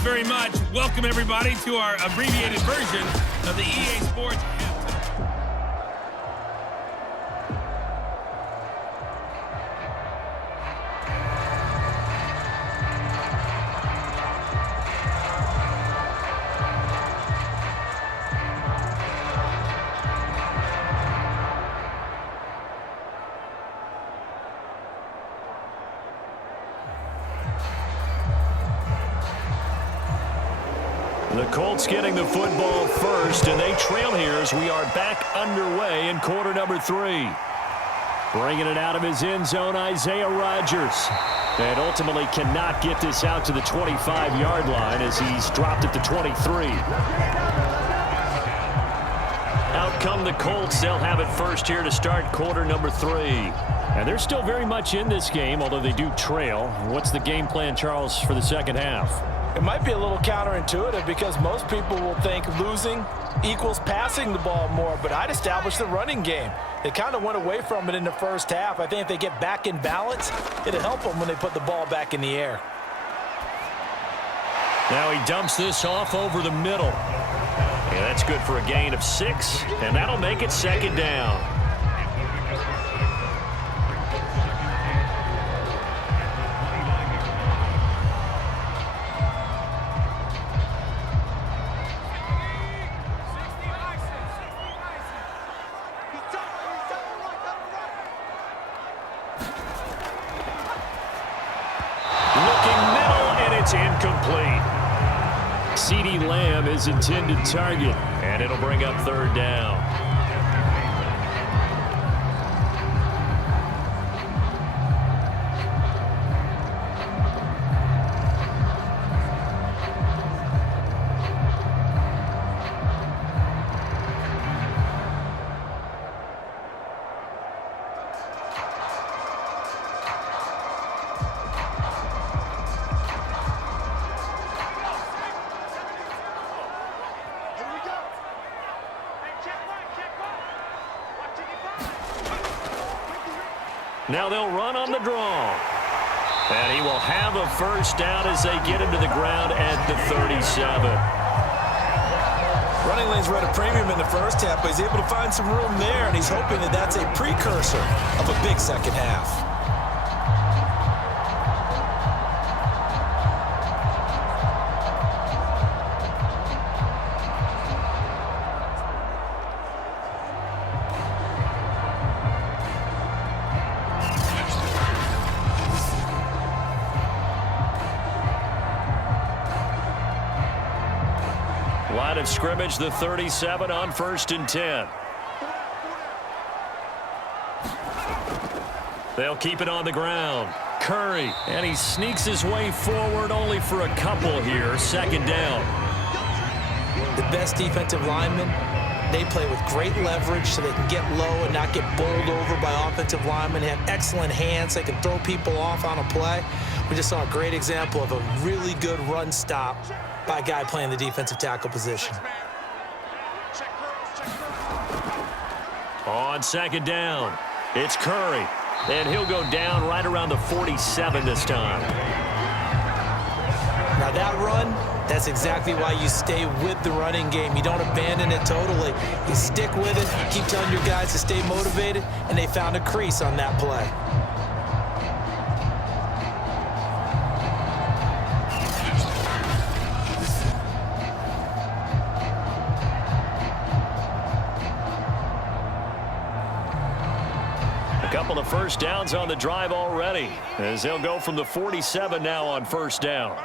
Thanks very much. Welcome, everybody, to our abbreviated version of the EA Sports halftime. The Colts getting the football first, and they trail here as we are back underway in quarter number 3. Bringing it out of his end zone, Isaiah Rodgers. And ultimately cannot get this out to the 25-yard line as he's dropped at the 23. Out come the Colts. They'll have it first here to start quarter number 3. And they're still very much in this game, although they do trail. What's the game plan, Charles, for the second half? It might be a little counterintuitive because most people will think losing equals passing the ball more, but I'd establish the running game. They kind of went away from it in the first half. I think if they get back in balance, it'll help them when they put the ball back in the air. Now he dumps this off over the middle. And that's good for a gain of 6, and that'll make it second down. Incomplete. CeeDee Lamb is intended target, and it'll bring up third down. Now they'll run on the draw. And he will have a first down as they get him to the ground at the 37. Running lanes were at a premium in the first half, but he's able to find some room there, and he's hoping that that's a precursor of a big second half. Line of scrimmage, the 37 on 1st and 10. They'll keep it on the ground. Curry, and he sneaks his way forward only for a couple here. Second down. The best defensive linemen, they play with great leverage so they can get low and not get bowled over by offensive linemen. They have excellent hands. They can throw people off on a play. We just saw a great example of a really good run stop by a guy playing the defensive tackle position. On second down, it's Curry, and he'll go down right around the 47 this time. Now that run, that's exactly why you stay with the running game. You don't abandon it totally. You stick with it, you keep telling your guys to stay motivated, and they found a crease on that play. Couple of first downs on the drive already, as they'll go from the 47 now on first down.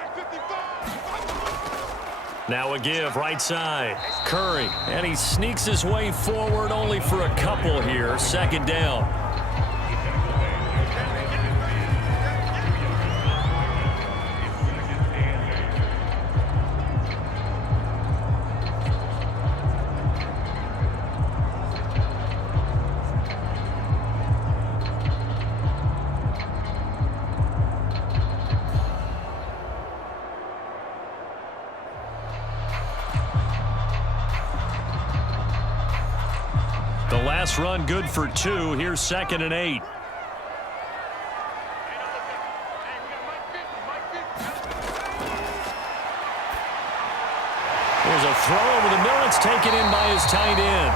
Now a give right side. Curry, and he sneaks his way forward only for a couple here. Second down. The last run good for 2. Here's 2nd and 8. There's a throw over the middle. It's taken in by his tight end.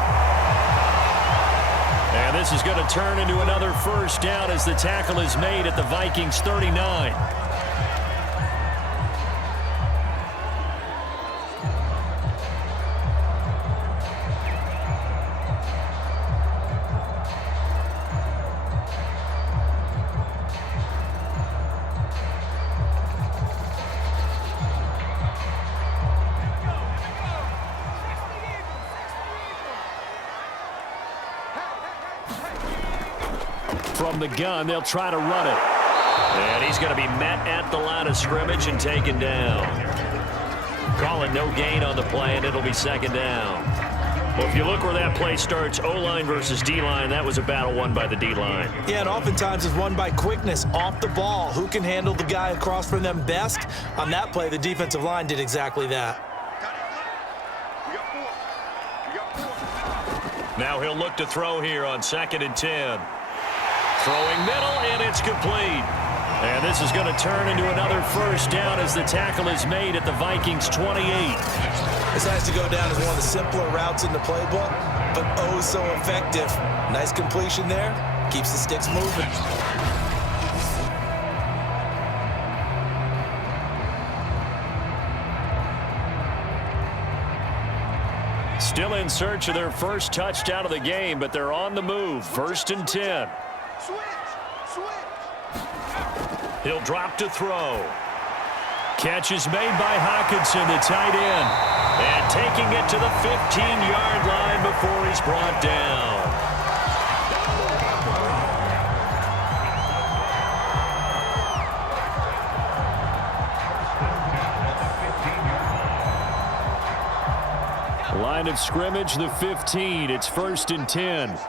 And this is going to turn into another first down as the tackle is made at the Vikings 39. From the gun, they'll try to run it. And he's going to be met at the line of scrimmage and taken down. Calling no gain on the play, and it'll be second down. Well, if you look where that play starts, O-line versus D-line, that was a battle won by the D-line. Yeah, and oftentimes it's won by quickness, off the ball. Who can handle the guy across from them best? On that play, the defensive line did exactly that. Now he'll look to throw here on 2nd and 10. Throwing middle, and it's complete. And this is going to turn into another first down as the tackle is made at the Vikings 28. It's nice to go down as one of the simpler routes in the playbook, but oh so effective. Nice completion there. Keeps the sticks moving. Still in search of their first touchdown of the game, but they're on the move. 1st and 10. He'll drop to throw. Catch is made by Hawkinson, the tight end. And taking it to the 15-yard line before he's brought down. Line of scrimmage, the 15. It's 1st and 10.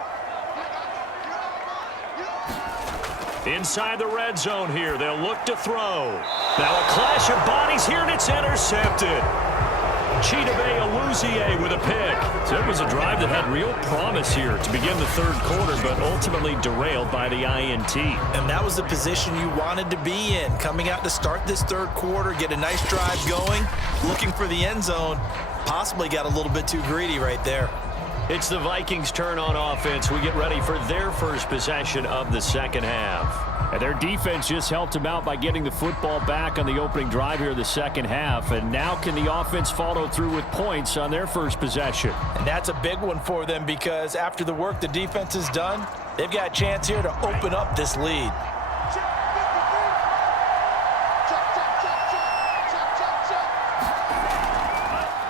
Inside the red zone here, they'll look to throw. Now a clash of bodies here, and it's intercepted. Chidobe Awuzie with a pick. So it was a drive that had real promise here to begin the 3rd quarter, but ultimately derailed by the INT. And that was the position you wanted to be in. Coming out to start this 3rd quarter, get a nice drive going, looking for the end zone. Possibly got a little bit too greedy right there. It's the Vikings' turn on offense. We get ready for their first possession of the 2nd half. And their defense just helped them out by getting the football back on the opening drive here of the 2nd half. And now can the offense follow through with points on their first possession? And that's a big one for them because after the work the defense has done, they've got a chance here to open up this lead.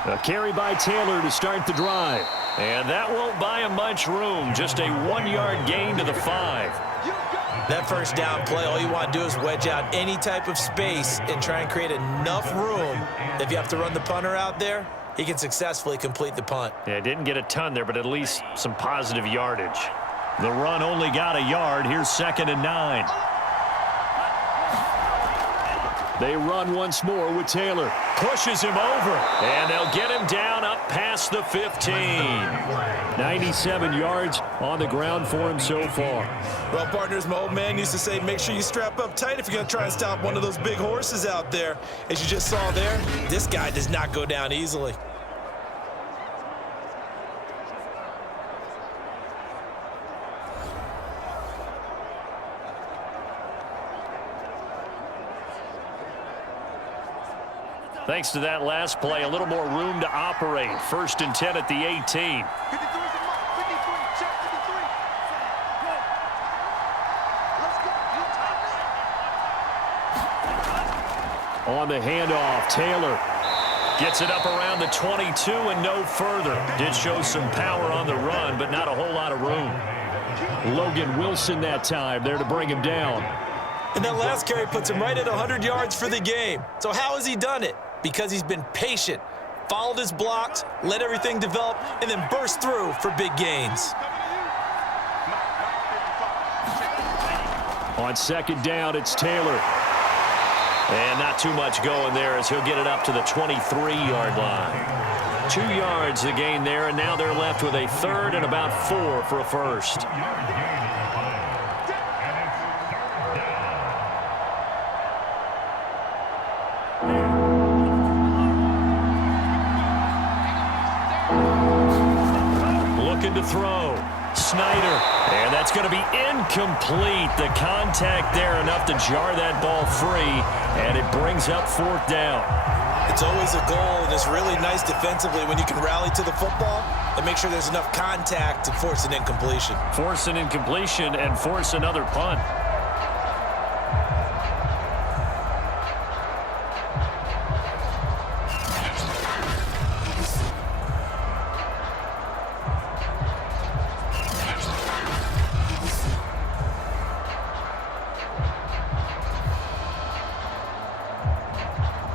A carry by Taylor to start the drive. And that won't buy him much room. Just a 1-yard gain to the 5. That first down play, all you want to do is wedge out any type of space and try and create enough room. If you have to run the punter out there, he can successfully complete the punt. Yeah, didn't get a ton there, but at least some positive yardage. The run only got a yard. Here's 2nd and 9. They run once more with Taylor. Pushes him over. And they'll get him down up past the 15. 97 yards on the ground for him so far. Well, partners, my old man used to say, make sure you strap up tight if you're going to try and stop one of those big horses out there. As you just saw there, this guy does not go down easily. Thanks to that last play, a little more room to operate. 1st and 10 at the 18. On the handoff, Taylor gets it up around the 22 and no further. Did show some power on the run, but not a whole lot of room. Logan Wilson that time there to bring him down. And that last carry puts him right at 100 yards for the game. So how has he done it? Because he's been patient, followed his blocks, let everything develop, and then burst through for big gains. On 2nd down, it's Taylor. And not too much going there as he'll get it up to the 23-yard line. 2 yards the gain there, and now they're left with a 3rd and about 4 for a first. looking to throw. Snyder, and that's going to be incomplete. The contact there enough to jar that ball free, and it brings up 4th down. It's always a goal, and it's really nice defensively when you can rally to the football and make sure there's enough contact to force an incompletion. Force an incompletion and force another punt.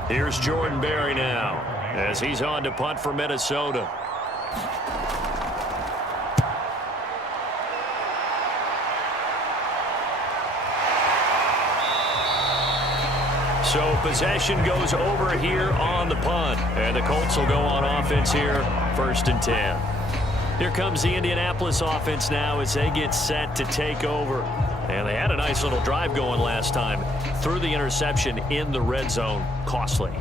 Here's Jordan Berry now as he's on to punt for Minnesota. So possession goes over here on the punt, and the Colts will go on offense here, 1st and 10. Here comes the Indianapolis offense now as they get set to take over. And they had a nice little drive going last time. Threw the interception in the red zone. Costly.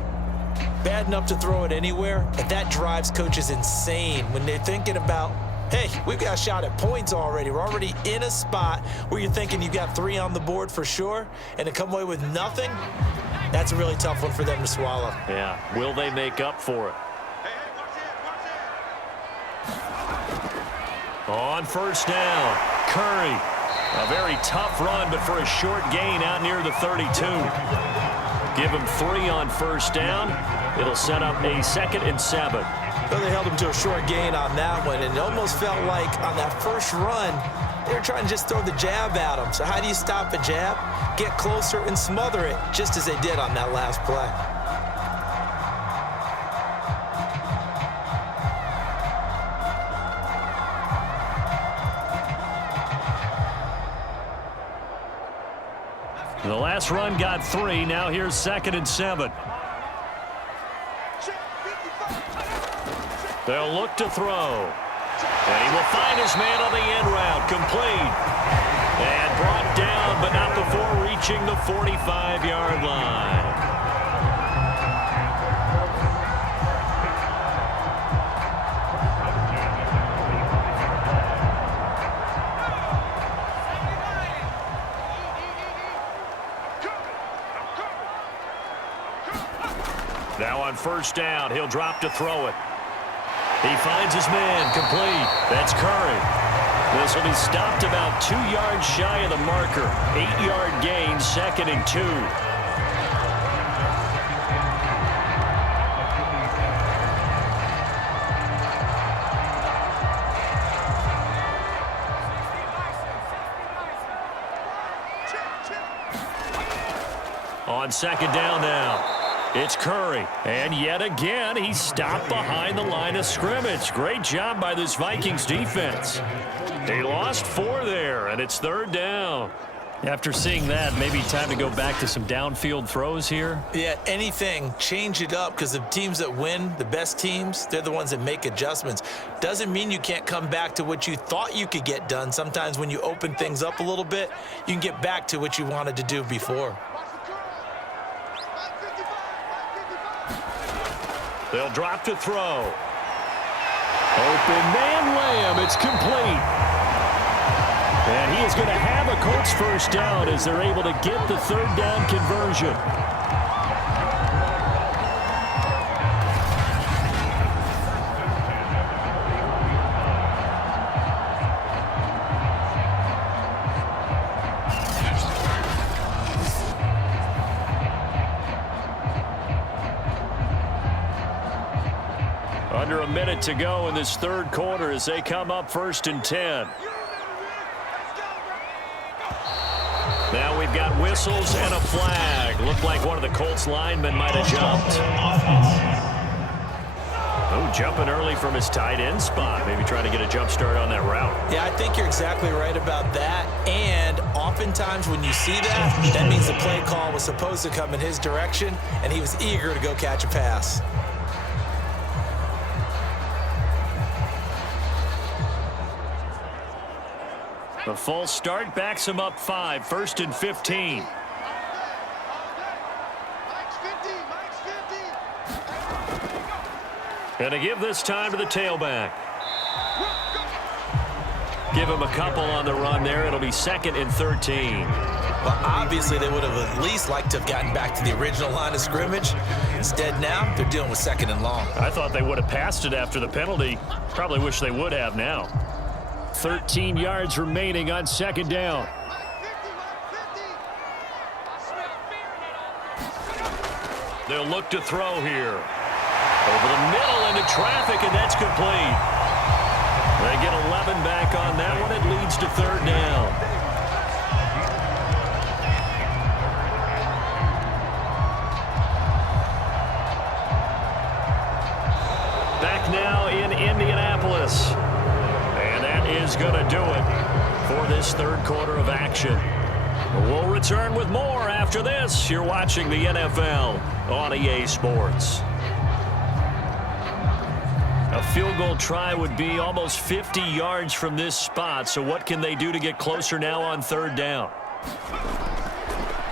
Bad enough to throw it anywhere, and that drives coaches insane when they're thinking about, hey, we've got a shot at points already. We're already in a spot where you're thinking you've got 3 on the board for sure, and to come away with nothing, that's a really tough one for them to swallow. Yeah. Will they make up for it? On 1st down, Curry. A very tough run, but for a short gain out near the 32. Give him 3 on 1st down. It'll set up a 2nd and 7. Well, they held him to a short gain on that one, and it almost felt like on that first run, they were trying to just throw the jab at him. So how do you stop a jab? Get closer and smother it, just as they did on that last play. The last run got 3. Now here's 2nd and 7. They'll look to throw. And he will find his man on the end route. Complete. And brought down, but not before reaching the 45-yard line. Now on 1st down, he'll drop to throw it. He finds his man, complete. That's Curry. This will be stopped about 2 yards shy of the marker. 8-yard gain, 2nd and 2. On 2nd down now. It's Curry, and yet again, he's stopped behind the line of scrimmage. Great job by this Vikings defense. They lost 4 there, and it's 3rd down. After seeing that, maybe time to go back to some downfield throws here. Yeah, anything, change it up, because the teams that win, the best teams, they're the ones that make adjustments. Doesn't mean you can't come back to what you thought you could get done. Sometimes when you open things up a little bit, you can get back to what you wanted to do before. They'll drop to throw. Open man Lamb. It's complete. And he is going to have a Colts 1st down as they're able to get the 3rd down conversion. Under a minute to go in this 3rd quarter as they come up 1st and 10. Now we've got whistles and a flag. Looked like one of the Colts linemen might have jumped. Oh, jumping early from his tight end spot. Maybe trying to get a jump start on that route. Yeah, I think you're exactly right about that. And oftentimes when you see that, that means the play call was supposed to come in his direction, and he was eager to go catch a pass. The false start backs him up 5, 1st and 15. And to give this time to the tailback. Give him a couple on the run there. It'll be 2nd and 13. Well, obviously, they would have at least liked to have gotten back to the original line of scrimmage. Instead, now, they're dealing with 2nd and long. I thought they would have passed it after the penalty. Probably wish they would have now. 13 yards remaining on 2nd down. They'll look to throw here. Over the middle into traffic, and that's complete. They get 11 back on that one. It leads to 3rd down. Back now in Indianapolis. And that is going to do it for this 3rd quarter of action. We'll return with more after this. You're watching the NFL on EA Sports. A field goal try would be almost 50 yards from this spot, so what can they do to get closer now on 3rd down?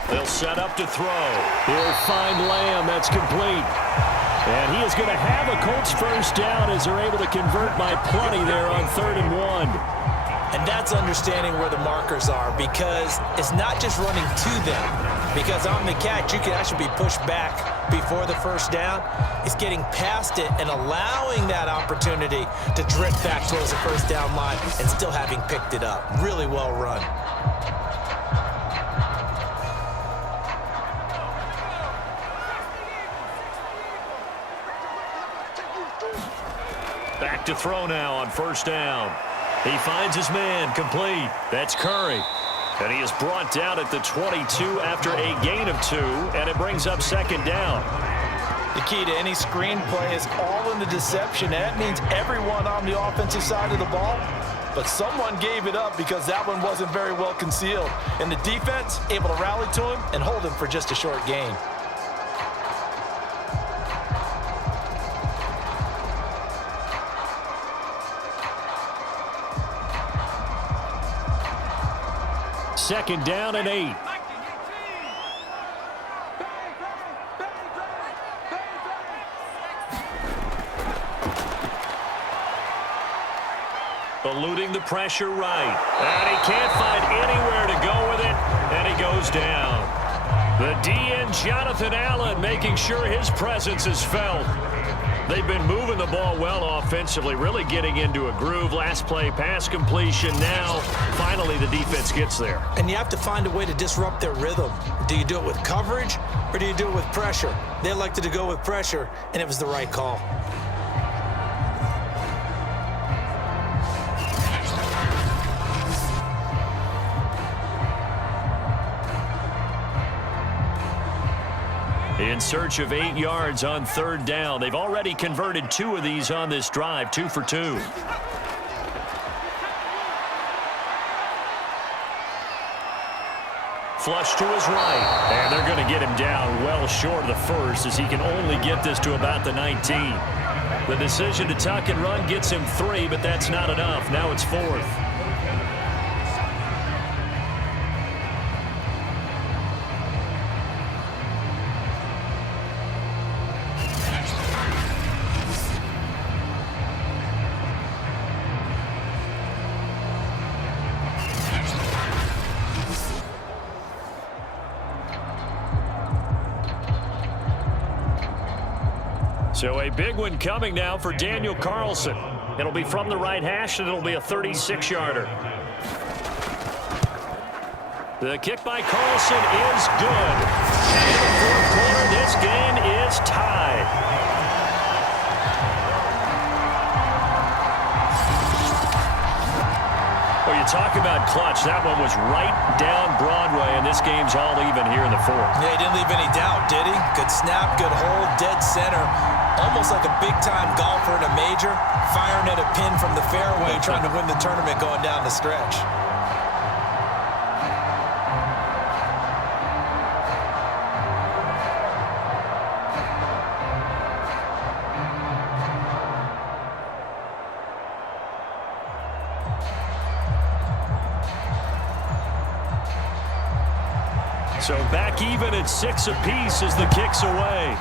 They'll set up to throw. He'll find Lamb. That's complete. And he is going to have a Colts 1st down as they're able to convert by plenty there on 3rd and 1. And that's understanding where the markers are, because it's not just running to them. Because on the catch, you can actually be pushed back before the 1st down. It's getting past it and allowing that opportunity to drift back towards the 1st down line and still having picked it up. Really well run. Back to throw now on 1st down. He finds his man, complete. That's Curry. And he is brought down at the 22 after a gain of 2, and it brings up 2nd down. The key to any screen play is all in the deception. That means everyone on the offensive side of the ball, but someone gave it up because that one wasn't very well concealed. And the defense able to rally to him and hold him for just a short gain. Second down and 8. Eluding the pressure right. And he can't find anywhere to go with it, and he goes down. The DN Jonathan Allen making sure his presence is felt. They've been moving the ball well offensively, really getting into a groove. Last play, pass completion. Now, finally, the defense gets there. And you have to find a way to disrupt their rhythm. Do you do it with coverage, or do you do it with pressure? They elected to go with pressure, and it was the right call. In search of 8 yards on 3rd down. They've already converted 2 of these on this drive, 2 for 2. Flush to his right, and they're going to get him down well short of the 1st as he can only get this to about the 19. The decision to tuck and run gets him 3, but that's not enough. Now it's 4th. So a big one coming now for Daniel Carlson. It'll be from the right hash, and it'll be a 36-yarder. The kick by Carlson is good. And in the 4th quarter, this game is tied. Well, you talk about clutch. That one was right down Broadway, and this game's all even here in the 4th. Yeah, he didn't leave any doubt, did he? Good snap, good hold, dead center. Almost like a big-time golfer in a major, firing at a pin from the fairway, trying to win the tournament going down the stretch. So back even at 6 apiece as the kick's away.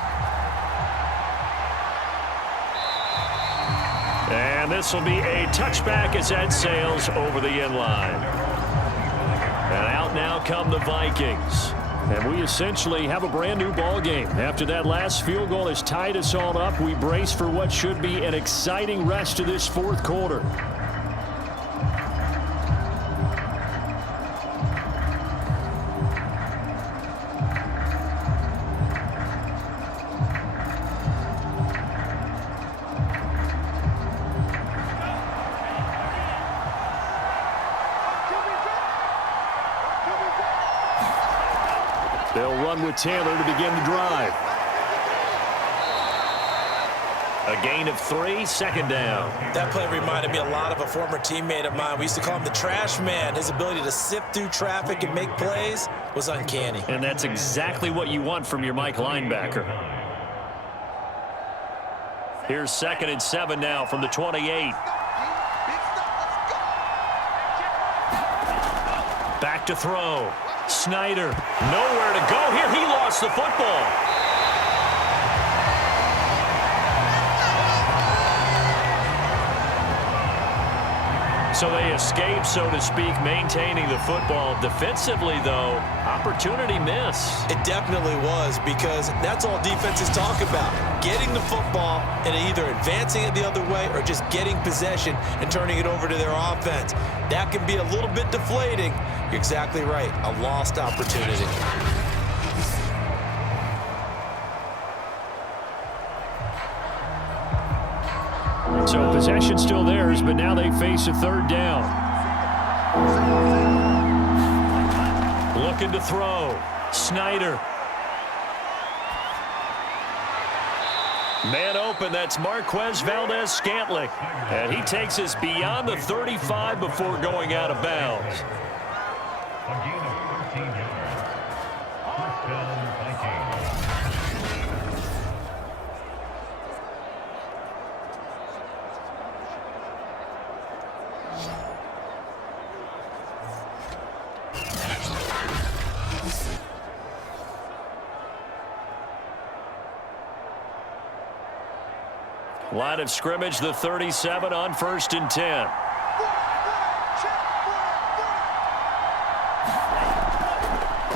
And And this will be a touchback as that sails over the end line. And out now come the Vikings. And we essentially have a brand new ball game. After that last field goal has tied us all up, we brace for what should be an exciting rest of this fourth quarter. They'll run with Taylor to begin the drive. A gain of 3, second down. That play reminded me a lot of a former teammate of mine. We used to call him the trash man. His ability to sift through traffic and make plays was uncanny. And that's exactly what you want from your Mike linebacker. Here's 2nd and 7 now from the 28. Back to throw. Snyder, nowhere to go here. He lost the football. So they escape, so to speak, maintaining the football. Defensively, though, opportunity miss. It definitely was, because that's all defenses talk about. Getting the football and either advancing it the other way or just getting possession and turning it over to their offense. That can be a little bit deflating. You're exactly right. A lost opportunity. So possession still theirs, but now they face a third down. Looking to throw. Snyder. Man open, that's Marquez Valdez-Scantling. And he takes us beyond the 35 before going out of bounds. A gain of 13 yards. First down, Vikings. Line of scrimmage, the 37 on 1st and 10.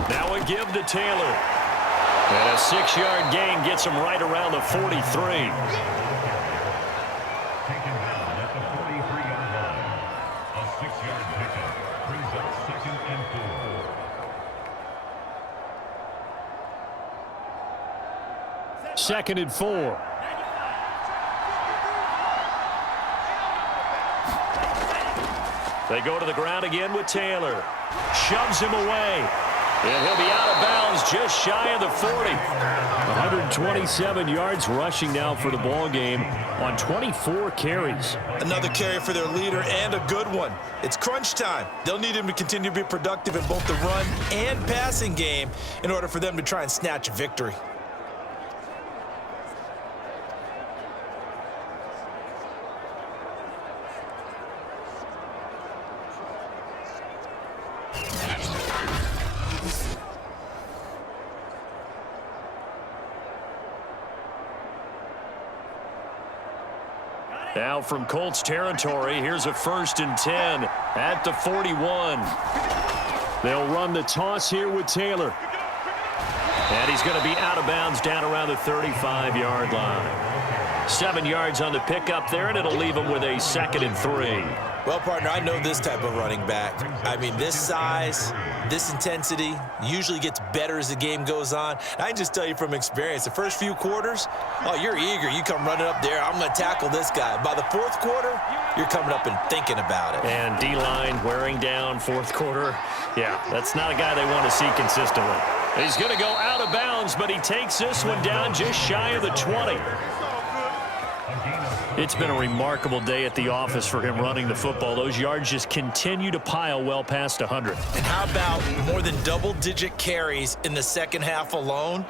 Now a give to Taylor. And a 6-yard gain gets him right around the 43. Taken down at the 43-yard line. A 6-yard pickup brings up 2nd and 4. 2nd and 4. They go to the ground again with Taylor. Shoves him away. And he'll be out of bounds just shy of the 40. 127 yards rushing now for the ball game on 24 carries. Another carry for their leader, and a good one. It's crunch time. They'll need him to continue to be productive in both the run and passing game in order for them to try and snatch a victory. Now from Colts territory, here's a 1st and 10 at the 41. They'll run the toss here with Taylor. And he's going to be out of bounds down around the 35-yard line. 7 yards on the pickup there, and it'll leave him with a 2nd and 3. Well, partner, I know this type of running back. I mean, this size, this intensity usually gets better as the game goes on. I can just tell you from experience, the first few quarters, oh, you're eager. You come running up there, I'm going to tackle this guy. By the 4th quarter, you're coming up and thinking about it. And D-line wearing down 4th quarter. Yeah, that's not a guy they want to see consistently. He's going to go out of bounds, but he takes this one down just shy of the 20. It's been a remarkable day at the office for him running the football. Those yards just continue to pile well past 100. And how about more than double-digit carries in the second half alone?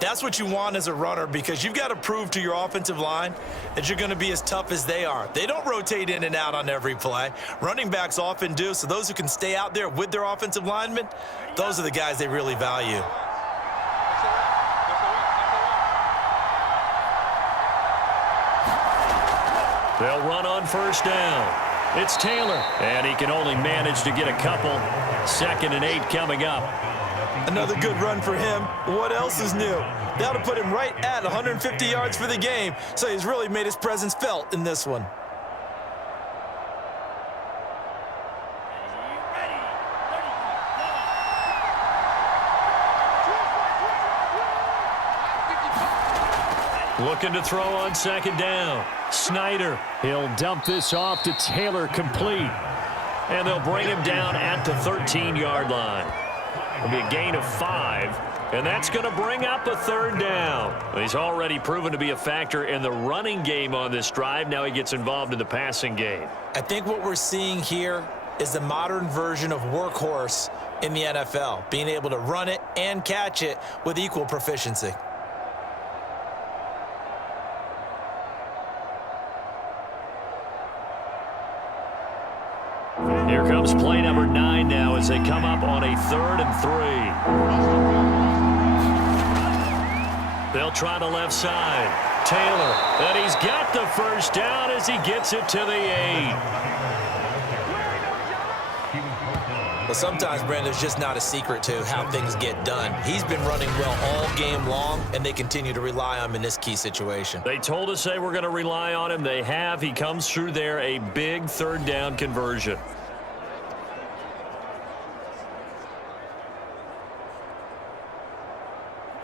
That's what you want as a runner, because you've got to prove to your offensive line that you're going to be as tough as they are. They don't rotate in and out on every play. Running backs often do, so those who can stay out there with their offensive linemen, those are the guys they really value. They'll run on first down. It's Taylor, and he can only manage to get a couple. 2nd and 8 coming up. Another good run for him. What else is new? That'll put him right at 150 yards for the game, so he's really made his presence felt in this one. Looking to throw on 2nd down. Snyder, he'll dump this off to Taylor, complete. And they'll bring him down at the 13-yard line. It'll be a gain of 5, and that's going to bring up a 3rd down. He's already proven to be a factor in the running game on this drive. Now he gets involved in the passing game. I think what we're seeing here is the modern version of workhorse in the NFL, being able to run it and catch it with equal proficiency. Here comes play number 9 now as they come up on a 3rd and 3. They'll try the left side. Taylor, and he's got the first down as he gets it to the 8. Well, sometimes, Brandon, there's just not a secret to how things get done. He's been running well all game long, and they continue to rely on him in this key situation. They told us they were going to rely on him. They have. He comes through there, a big 3rd down conversion.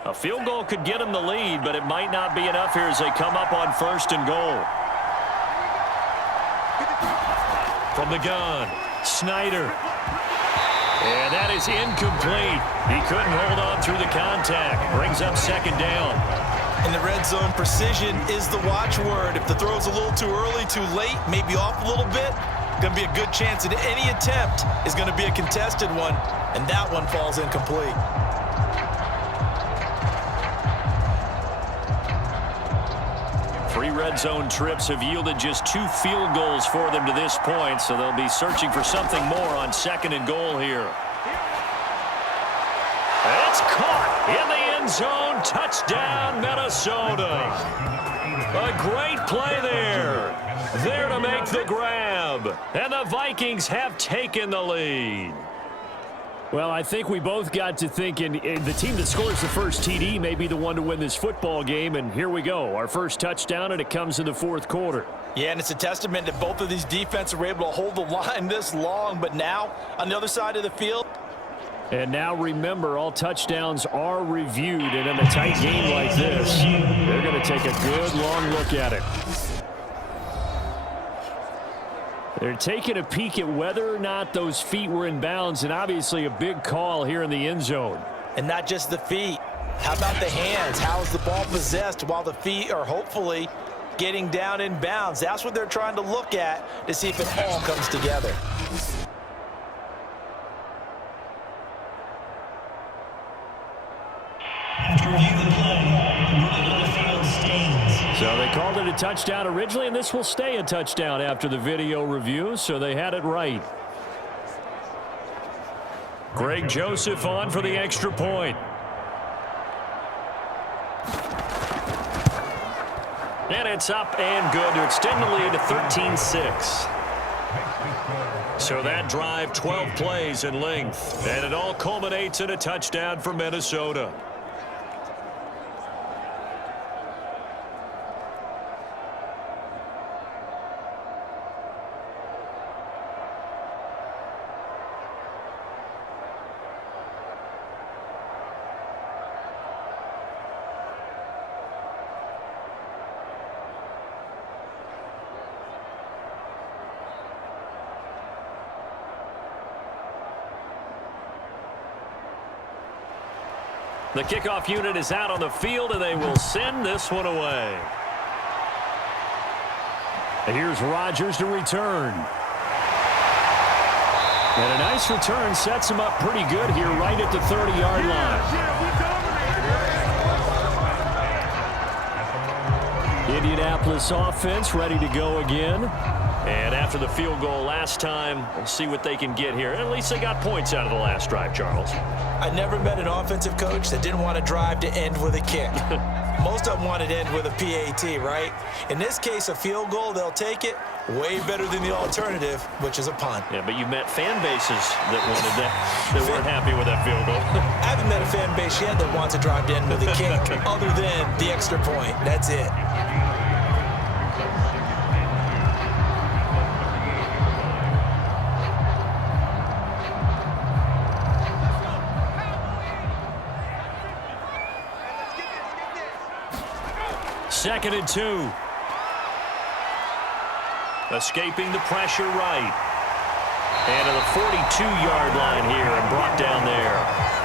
A field goal could get him the lead, but it might not be enough here as they come up on 1st and goal. From the gun, Snyder. And that is incomplete. He couldn't hold on through the contact. Brings up 2nd down. In the red zone, precision is the watchword. If the throw's a little too early, too late, maybe off a little bit, going to be a good chance that any attempt is going to be a contested one, and that one falls incomplete. 3 red zone trips have yielded just 2 field goals for them to this point, so they'll be searching for something more on 2nd and goal here. It's caught in the end zone. Touchdown, Minnesota. A great play there. There to make the grab. And the Vikings have taken the lead. Well, I think we both got to thinking the team that scores the first TD may be the one to win this football game, and here we go. Our first touchdown, and it comes in the 4th quarter. Yeah, and it's a testament that both of these defenses were able to hold the line this long, but now on the other side of the field. And now remember, all touchdowns are reviewed, and in a tight game like this, they're going to take a good long look at it. They're taking a peek at whether or not those feet were in bounds, and obviously a big call here in the end zone. And not just the feet. How about the hands? How is the ball possessed while the feet are hopefully getting down in bounds? That's what they're trying to look at to see if it all comes together. After review the play, the ruling on the field stands. So they called it a touchdown originally, and this will stay a touchdown after the video review, so they had it right. Greg Joseph on for the extra point. And it's up and good to extend the lead to 13-6. So that drive, 12 plays in length, and it all culminates in a touchdown for Minnesota. The kickoff unit is out on the field, and they will send this one away. And here's Rodgers to return. And a nice return sets him up pretty good here right at the 30-yard line. Indianapolis offense ready to go again. And after the field goal last time, we'll see what they can get here. At least they got points out of the last drive, Charles. I never met an offensive coach that didn't want to drive to end with a kick. Most of them want it end with a PAT, right? In this case, a field goal, they'll take it. Way better than the alternative, which is a punt. Yeah, but you met fan bases that wanted that, that weren't happy with that field goal. I haven't met a fan base yet that wants to drive to end with a kick other than the extra point. That's it. Second and 2. Escaping the pressure right. And to the 42-yard line here and brought down there.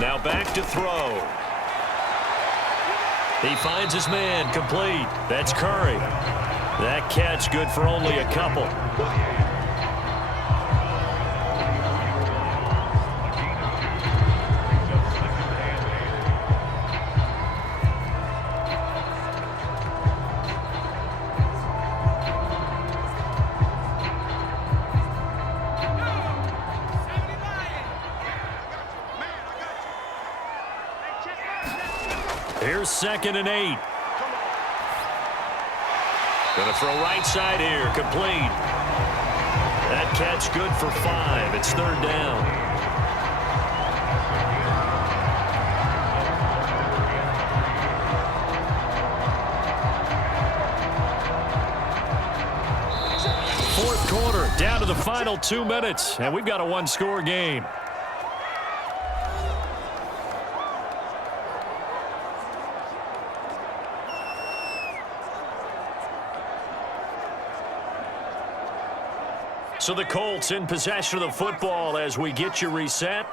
Now back to throw. He finds his man, complete. That's Curry. That catch good for only a couple. Here's 2nd and 8. Going to throw right side here, complete. That catch good for 5. It's 3rd down. Fourth quarter, down to the final 2 minutes, and we've got a one-score game. So the Colts in possession of the football as we get you reset.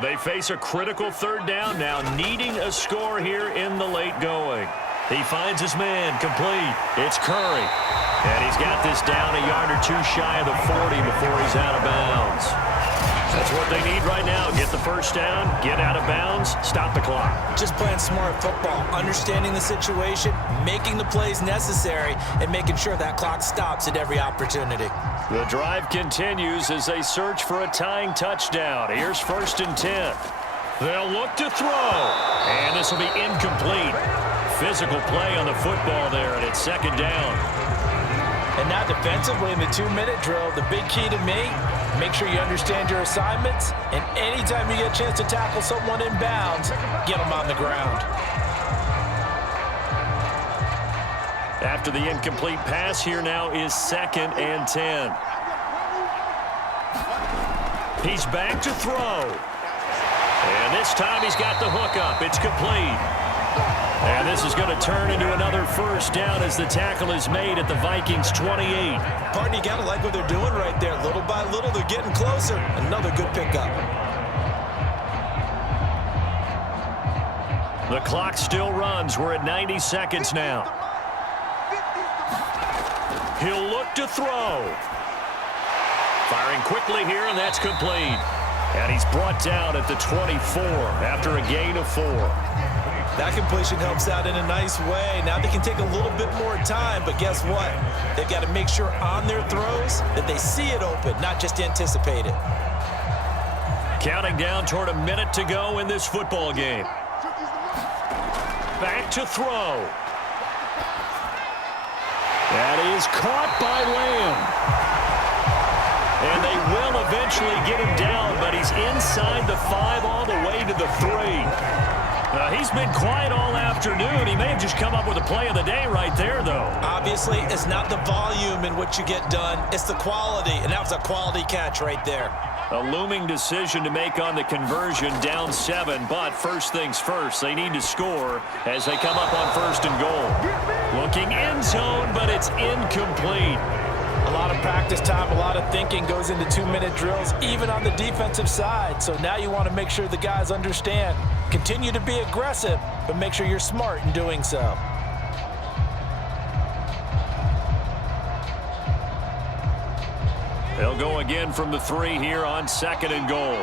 They face a critical 3rd down now, needing a score here in the late going. He finds his man, complete. It's Curry. And he's got this down a yard or 2 shy of the 40 before he's out of bounds. That's what they need right now. Get the first down, get out of bounds, stop the clock. Just playing smart football, understanding the situation, making the plays necessary, and making sure that clock stops at every opportunity. The drive continues as they search for a tying touchdown. Here's 1st and 10. They'll look to throw. And this will be incomplete. Physical play on the football there, and it's 2nd down. And now defensively in the 2-minute drill, the big key to me, make sure you understand your assignments, and anytime you get a chance to tackle someone in bounds, get them on the ground. After the incomplete pass, here now is 2nd and 10. He's back to throw. And this time he's got the hook up. It's complete. And this is going to turn into another 1st down as the tackle is made at the Vikings 28. Partner, you got to like what they're doing right there. Little by little, they're getting closer. Another good pickup. The clock still runs. We're at 90 seconds now. He'll look to throw. Firing quickly here, and that's complete. And he's brought down at the 24 after a gain of 4. That completion helps out in a nice way. Now they can take a little bit more time, but guess what? They've got to make sure on their throws that they see it open, not just anticipate it. Counting down toward a minute to go in this football game. Back to throw. That is caught by Lamb. And they will eventually get him down, but he's inside the 5 all the way to the 3. He's been quiet all afternoon. He may have just come up with a play of the day right there, though. Obviously, it's not the volume in which you get done. It's the quality, and that was a quality catch right there. A looming decision to make on the conversion, down 7, but first things first, they need to score as they come up on 1st and goal. Looking end zone, but it's incomplete. A lot of practice time, a lot of thinking goes into 2-minute drills, even on the defensive side. So now you want to make sure the guys understand. Continue to be aggressive, but make sure you're smart in doing so. They'll go again from the 3 here on 2nd and goal.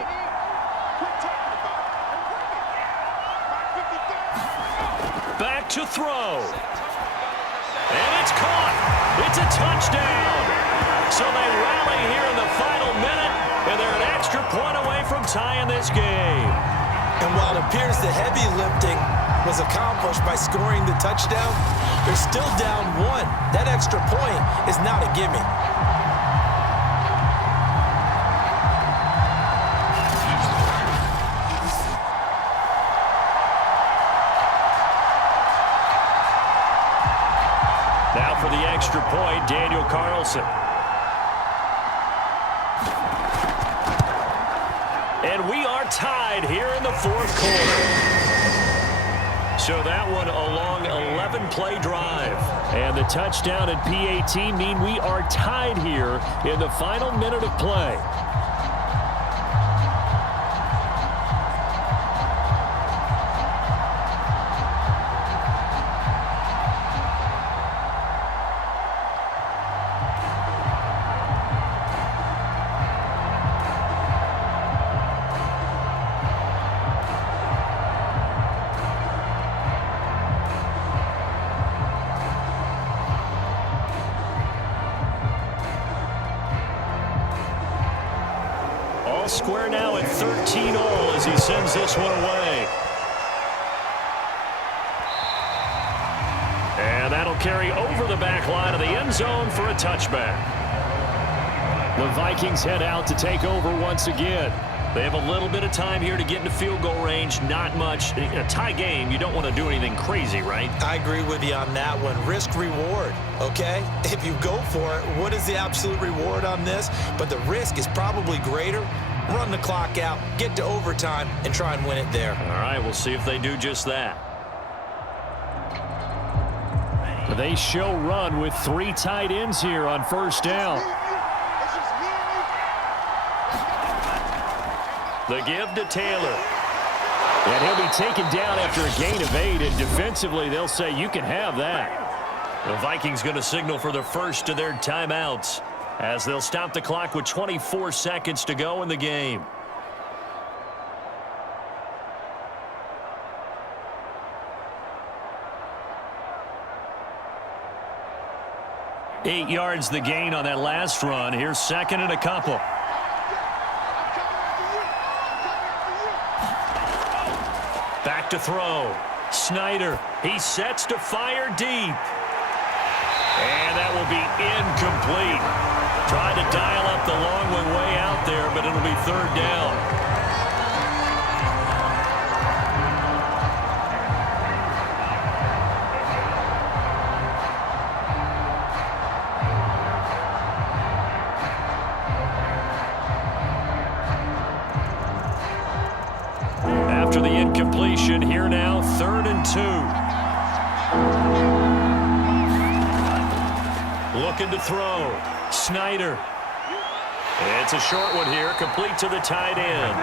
Back to throw. And it's caught. It's a touchdown. So they rally here in the final minute, and they're an extra point away from tying this game. And while it appears the heavy lifting was accomplished by scoring the touchdown, they're still down 1. That extra point is not a gimme. Now for the extra point, Daniel Carlson. And we are tied here in the 4th quarter. So that one a long 11-play drive. And the touchdown at PAT mean we are tied here in the final minute of play. Square now at 13 all as he sends this one away. And that'll carry over the back line of the end zone for a touchback. The Vikings head out to take over once again. They have a little bit of time here to get into field goal range. Not much. In a tie game, you don't want to do anything crazy, right? I agree with you on that one. Risk reward, okay? If you go for it, what is the absolute reward on this? But the risk is probably greater. Run the clock out, get to overtime, and try and win it there. All right, we'll see if they do just that. They show run with 3 tight ends here on 1st down. The give to Taylor. And he'll be taken down after a gain of 8, and defensively they'll say you can have that. The Vikings going to signal for the first of their timeouts, as they'll stop the clock with 24 seconds to go in the game. Eight yards the gain on that last run. Here's 2nd and a couple. Back to throw. Snyder. He sets to fire deep. And that will be incomplete. Tried to dial up the long one way out there, but it'll be 3rd down. After the incompletion, here now, 3rd and 2. Looking to throw. Snyder. It's a short one here, complete to the tight end.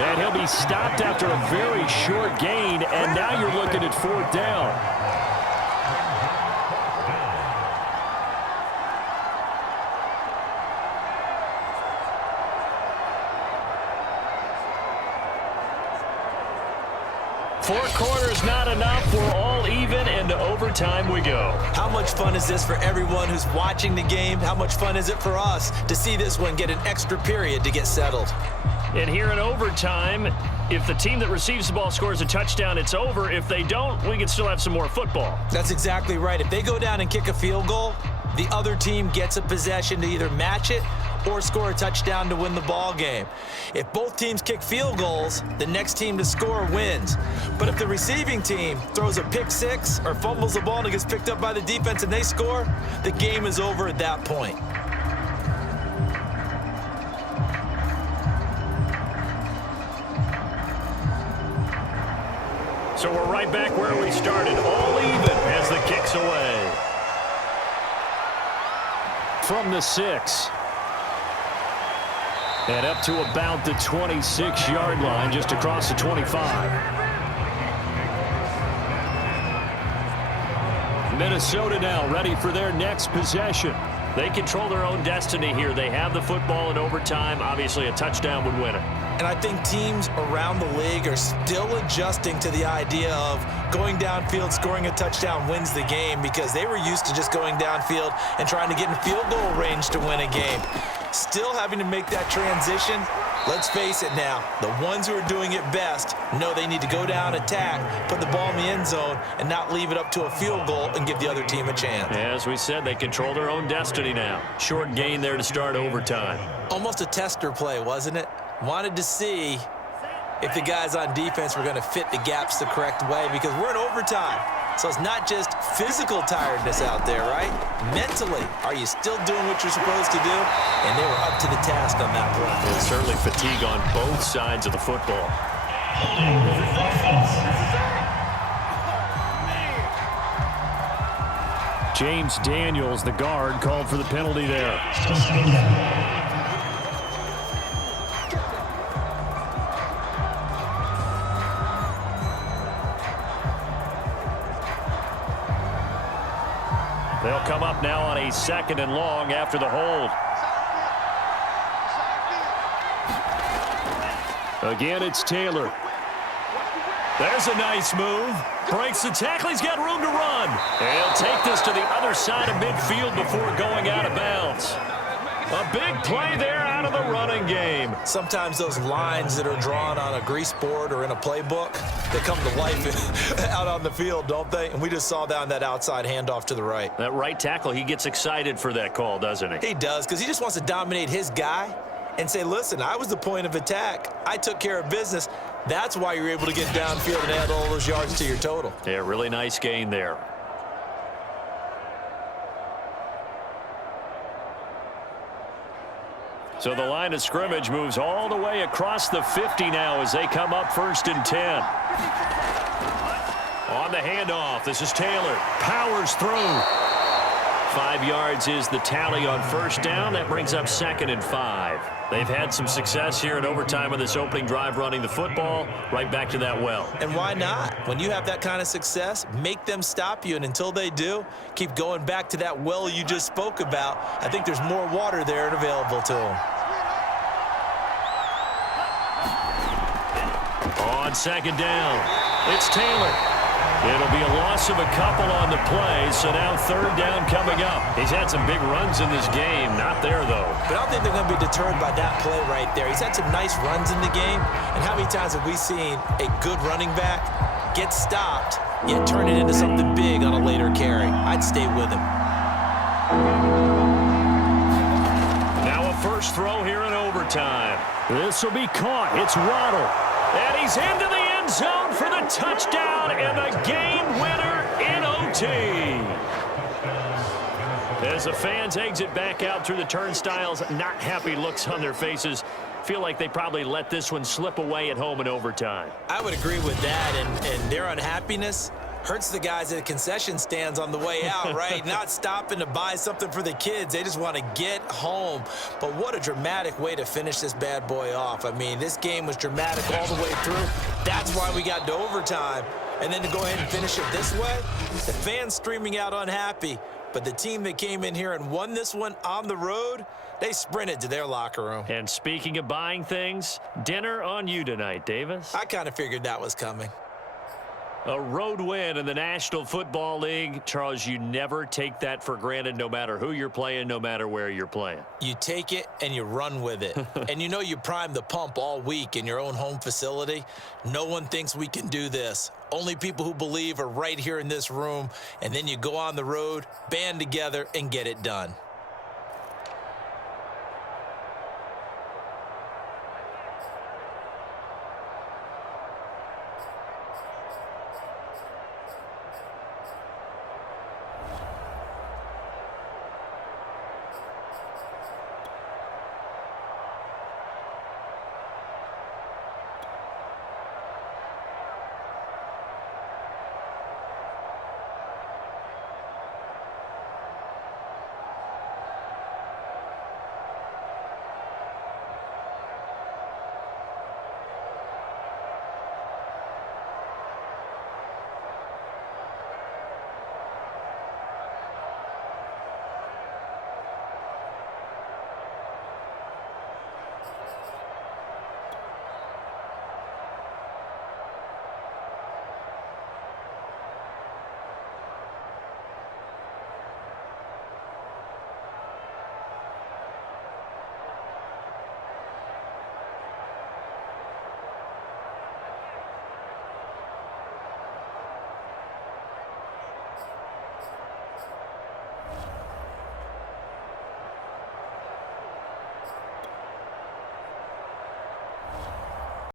And he'll be stopped after a very short gain, and now you're looking at 4th down. Four quarters not enough. We're all even, and to overtime we go. How much fun is this for everyone who's watching the game? How much fun is it for us to see this one get an extra period to get settled? And here in overtime, if the team that receives the ball scores a touchdown, it's over. If they don't, we can still have some more football. That's exactly right. If they go down and kick a field goal, the other team gets a possession to either match it or score a touchdown to win the ball game. If both teams kick field goals, the next team to score wins. But if the receiving team throws a pick 6 or fumbles the ball and it gets picked up by the defense and they score, the game is over at that point. So we're right back where we started, all even as the kick's away. From the 6. And up to about the 26-yard line, just across the 25. Minnesota now ready for their next possession. They control their own destiny here. They have the football in overtime. Obviously, a touchdown would win it. And I think teams around the league are still adjusting to the idea of going downfield, scoring a touchdown wins the game, because they were used to just going downfield and trying to get in field goal range to win a game. Still having to make that transition. Let's face it now, the ones who are doing it best know they need to go down, attack, put the ball in the end zone, and not leave it up to a field goal and give the other team a chance. As we said, they control their own destiny now. Short gain there to start overtime. Almost a tester play, wasn't it? Wanted to see if the guys on defense were going to fit the gaps the correct way, because we're in overtime. So it's not just physical tiredness out there, right? Mentally, are you still doing what you're supposed to do? And they were up to the task on that play. There's certainly fatigue on both sides of the football. James Daniels, the guard, called for the penalty there. They'll come up now on a 2nd and long after the hold. Again, it's Taylor. There's a nice move. Breaks the tackle. He's got room to run. He'll take this to the other side of midfield before going out of bounds. A big play there out of the running game. Sometimes those lines that are drawn on a grease board or in a playbook, they come to life out on the field, don't they? And we just saw down that outside handoff to the right. That right tackle, he gets excited for that call, doesn't he? He does, because he just wants to dominate his guy and say, listen, I was the point of attack. I took care of business. That's why you're able to get downfield and add all those yards to your total. Yeah, really nice gain there. So the line of scrimmage moves all the way across the 50 now as they come up 1st and 10. On the handoff, this is Taylor. Powers through. 5 yards is the tally on 1st down. That brings up 2nd and 5. They've had some success here in overtime on this opening drive running the football. Right back to that well. And why not? When you have that kind of success, make them stop you. And until they do, keep going back to that well you just spoke about. I think there's more water there and available to them. On 2nd down, it's Taylor. It'll be a loss of a couple on the play, so now 3rd down coming up. He's had some big runs in this game. Not there, though. But I don't think they're going to be deterred by that play right there. He's had some nice runs in the game. And how many times have we seen a good running back get stopped, yet turn it into something big on a later carry? I'd stay with him. Now a first throw here in overtime. This will be caught. It's Waddle. And he's into the end zone for the touchdown and the game winner in OT. As the fans exit back out through the turnstiles, not happy looks on their faces. Feel like they probably let this one slip away at home in overtime. I would agree with that, and their unhappiness hurts the guys at the concession stands on the way out, right? Not stopping to buy something for the kids. They just want to get home. But what a dramatic way to finish this bad boy off. I mean, this game was dramatic all the way through. That's why we got to overtime. And then to go ahead and finish it this way, the fans streaming out unhappy. But the team that came in here and won this one on the road, they sprinted to their locker room. And speaking of buying things, dinner on you tonight, Davis. I kind of figured that was coming. A road win in the National Football League. Charles, you never take that for granted, no matter who you're playing, no matter where you're playing. You take it and you run with it. And you know you prime the pump all week in your own home facility. No one thinks we can do this. Only people who believe are right here in this room. And then you go on the road, band together, and get it done.